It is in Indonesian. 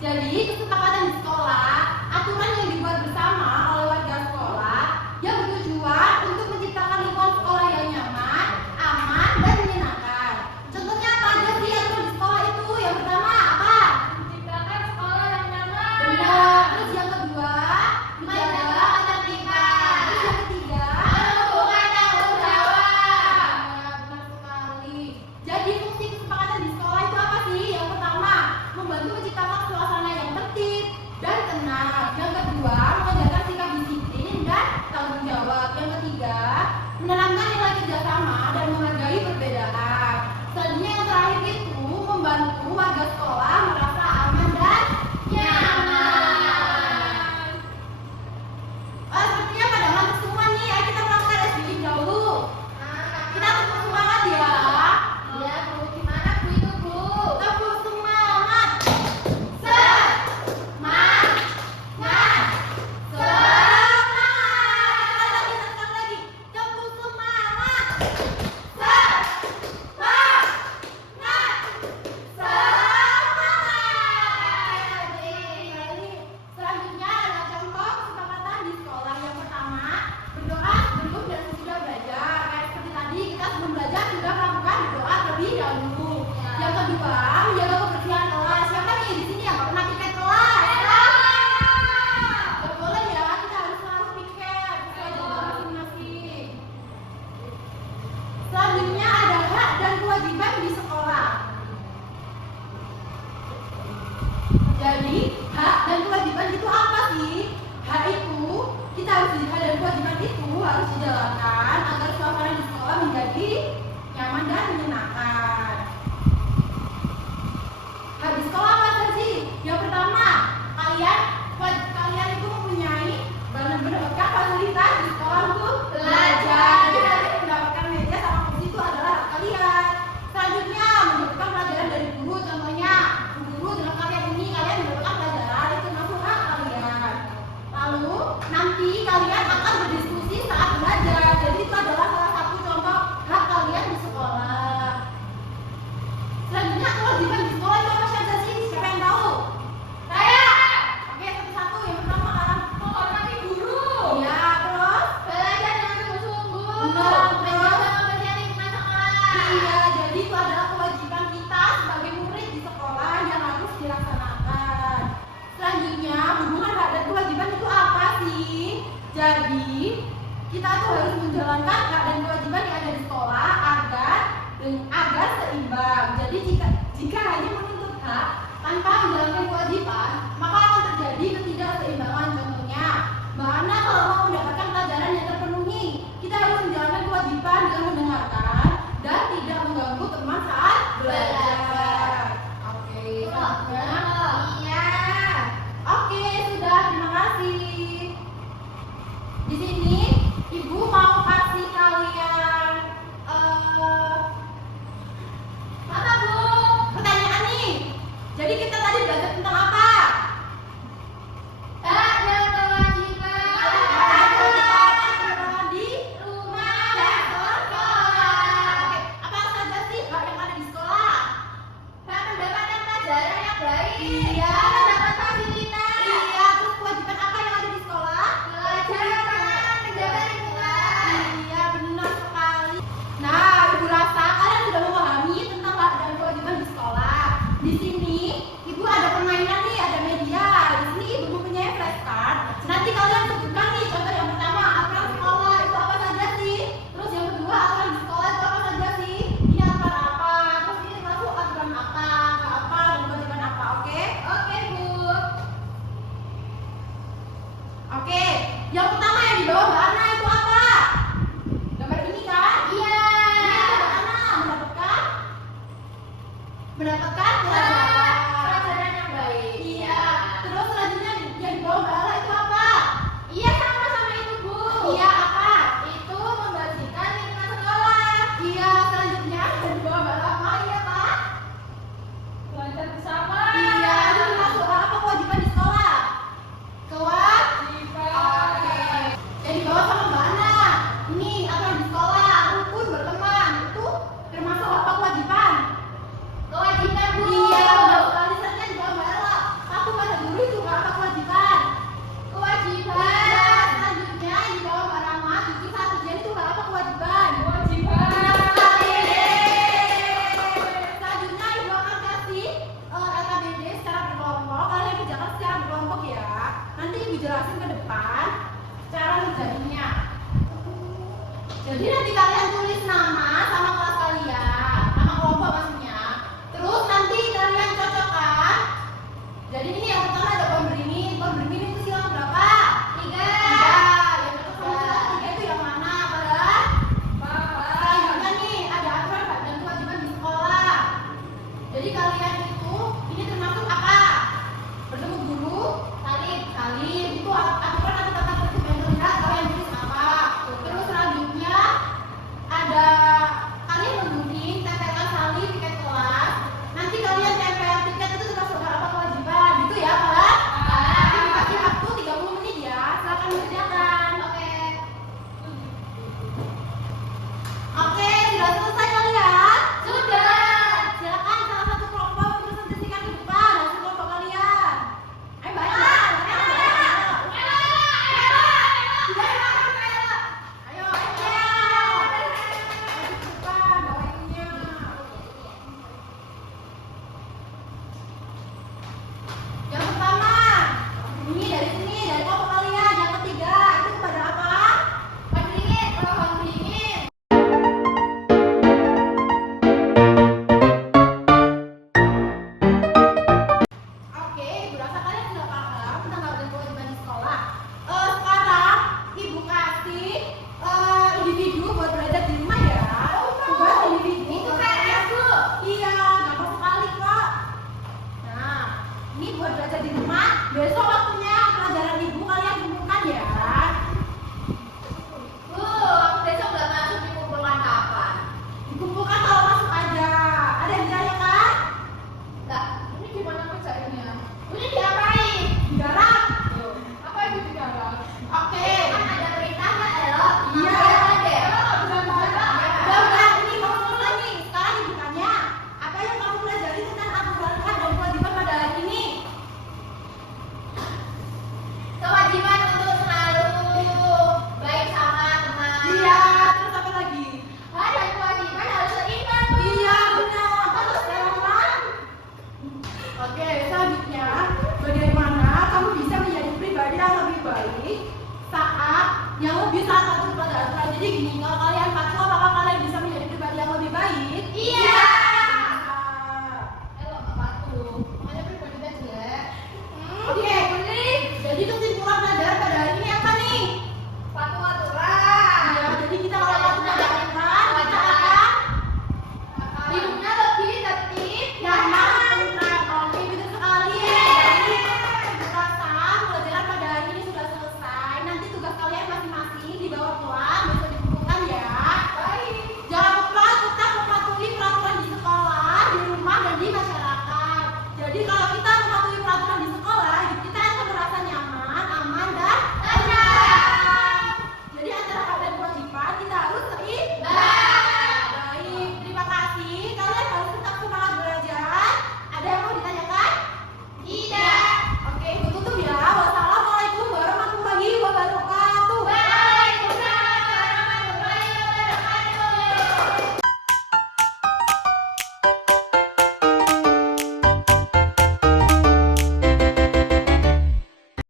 Jadi kesepakatan di sekolah, aturan yang dibuat bersama oleh warga sekolah yang bertujuan untuk menciptakan lingkungan sekolah yang nyaman, aman, dan menyenangkan. Contohnya apa aja sih aturan di sekolah itu? Yang pertama apa? Menciptakan sekolah yang nyaman. Benar. Terus yang kedua, menjaga ketertiban. Terus yang ketiga, Melakukan tanggung jawab. benar sekali. Jadi fungsi kesepakatan di sekolah itu apa sih? Yang pertama, membantu menciptakan suasana yang tertib dan tenang. Yang kedua, mengajarkan sikap disiplin dan tanggung jawab. Yang ketiga, menanamkan nilai kerjasama dan menghargai perbedaan. Selanjutnya yang terakhir itu membantu warga sekolah merasa aman dan nyaman. Sepertinya pada ngantuk semua nih. Ayo kita melakukan SBY dahulu. Kita tepuk semangat ya. Ya, Bu. Gimana Bu itu, Bu? Tepuk semangat. Semangat. Sekali lagi. Tepuk semangat. Semangat. Selanjutnya adalah contoh kesepakatan di sekolah. Yang pertama, berdoa sebelum dan sesudah belajar. Kayak seperti tadi, kita sebelum belajar sudah melakukan berdoa terlebih dahulu. Yang kedua, menjaga kebersihan kelas. Siapa nih di sini yang nggak pernah piket kelas? Nggak boleh ya, kita harus selalu piket sesuai jadwal masing-masing. Selanjutnya ada hak dan kewajiban di sekolah. Jadi, hak dan kewajiban itu apa sih? Hak itu, kita harus hak dan kewajiban itu harus dijalankan agar suasana di sekolah menjadi nyaman dan menyenangkan. Hak di sekolah apa saja sih? Yang pertama, kalian itu mempunyai mendapatkan fasilitas di sekolah untuk belajar. Jadi mendapatkan meja sama kursi itu adalah hak kalian. Selanjutnya, mendapatkan pelajaran dari guru. Contohnya, guru dengan kalian ini kalian mendapatkan pelajaran itu termasuk hak kalian. Lalu nanti kalian akan berdiskusi saat belajar. Jadi itu adalah salah satu contoh hak kalian di sekolah. Selanjutnya kewajiban di sekolah itu apa saja sih? Siapa yang tahu? Saya Oke, satu-satu. Yang pertama kan menghormati guru. iya, terus Belajar dengan sungguh-sungguh. Benar, Menjaga kebersihan lingkungan sekolah. iya, jadi itu adalah kewajiban kita sebagai murid di sekolah yang harus dilaksanakan. Selanjutnya, hubungan hak dan kewajiban itu apa sih? Jadi, kita tuh harus menjalankan hak dan kewajiban yang ada di sekolah agar seimbang. Jadi jika hanya menuntut hak tanpa menjalankan kewajiban, maka akan terjadi ketidakseimbangan. Contohnya, mana kalau mau mendapatkan pelajaran yang terpenuhi, kita harus menjalankan kewajiban dengan mendengarkan dan tidak mengganggu teman saat belajar. Oke, selanjutnya. Iya. Oke, sudah, terima kasih. Di sini Ibu mau kasih kalian Apa, Bu? pertanyaan nih. Jadi kita tadi belajar tentang apa? Hak dan kewajiban. Ada di Rumah dan dan sekolah. sekolah. Oke, apa saja sih hak yang ada di sekolah? Hak mendapatkan pelajaran yang baik. Iya. Hak mendapat fasilitas. Iya, terus kewajiban apa yang ada di sekolah? Belajar yang aman, menjaga lingkungan. Iya, benar sekali. Nah, Ibu rasa kalian sudah memahami tentang hak dan kewajiban di sekolah. Di sini Ibu ada permainan nih, ada media. Di sini Ibu mempunyai flashcard. Nanti kalian sebutkan nih, contoh yang pertama, aturan sekolah itu apa saja sih? Terus yang kedua, aturan di sekolah itu apa saja sih? Ini aturan apa? Terus ini termasuk aturan apa, hak apa, dan kewajiban apa? Oke? Oke, Bu. Oke. Yang pertama yang di bawah Mbak Ana itu apa? Gambar ini kan? Iya. Ini Mbak Ana mendapatkan Pelajaran yang baik. Iya. Terus selanjutnya yang di bawah Mbak Ala itu apa? Iya, sama-sama itu, Bu. Iya, apa? Itu membersihkan lingkungan sekolah. Iya, selanjutnya yang di bawah Mbak Lama, iya Pak? Belajar bersama. Iya, itu termasuk apa kewajiban di sekolah? Kewajiban. Oke. Yang di bawah sama Mbak Ana. Ini apa di sekolah? Rukun berteman. Itu termasuk apa kewajiban? Kewajiban, Bu. Iya, dulu itu apa kewajiban? Kewajiban. Selanjutnya di bawah Mbak Rama, Kiki satu jadi itu apa kewajiban? Kewajiban. Selanjutnya ibu akan kasih LKBD secara berkelompok. Kalian kerjakan secara berkelompok ya. Nanti ibu jelasin ke depan cara ngerjainnya. Jadi nanti kalian tulis nama sama kelas kalian, nama kelompok maksudnya. Terus nanti kalian cocokkan. Jadi ini yang pertama ada pohon beringin. Pohon beringin itu silang berapa? 3. Yang cocok sama tiga itu yang mana? Pada? Selanjutnya nih ada aturan dan kewajiban di sekolah. Jadi kalian itu ini termasuk apa? Bertemu guru, salib itu aturan atau tata tertib yang terlihat kalian tulis apa? Terus selanjutnya ada kalian mengunting tempelkan salib tiket kelas. Nanti kalian tempel tiket itu termasuk apa kewajiban? Gitu ya, Pak? Nanti dikasih waktu 30 menit ya. Silakan mengerjakan. Oke, sudah selesai kalian? Sudah. Silakan salah satu kelompok presentasikan ke depan hasil kelompok kalian. Ayo baik. Ayo. Depan, bawa itunya. Yang pertama, ini dari sini, dari kelompok kalian. Yang ketiga, itu kepada apa? Pohon beringin. Oke, ibu rasa kalian sudah paham tentang hal dan kewajiban di sekolah. Sekarang ibu kasih individu buat belajar di rumah ya. Buat individu. Itu PR, Bu. Iya, gampang sekali kok. Nah, ini buat belajar di rumah. Besok waktunya pelajaran ibu kalian kumpulkan ya. Bu, besok nggak masuk dikumpulkan kapan? Dikumpulkan kalau masuk aja. Ada yang ditanyakan? Enggak. Ini gimana kerjainnya? Ini diapain? Digarap. Apa itu digarap? Oke. Kan ada perintahnya, Elo. Iya. Bisa Udah, ini kamu mulai nih. Sekarang ibu tanya, apa yang kamu pelajari tentang aturan dan kewajiban pada hari ini? Kewajiban untuk selalu baik sama teman. Iya, terus apa lagi? Dan kewajiban harus seimbang. Iya, benar. Terus sekarang. Oke, selanjutnya, bagaimana kamu bisa menjadi pribadi yang lebih baik saat lebih taat pada aturan? Jadi gini, kalau kalian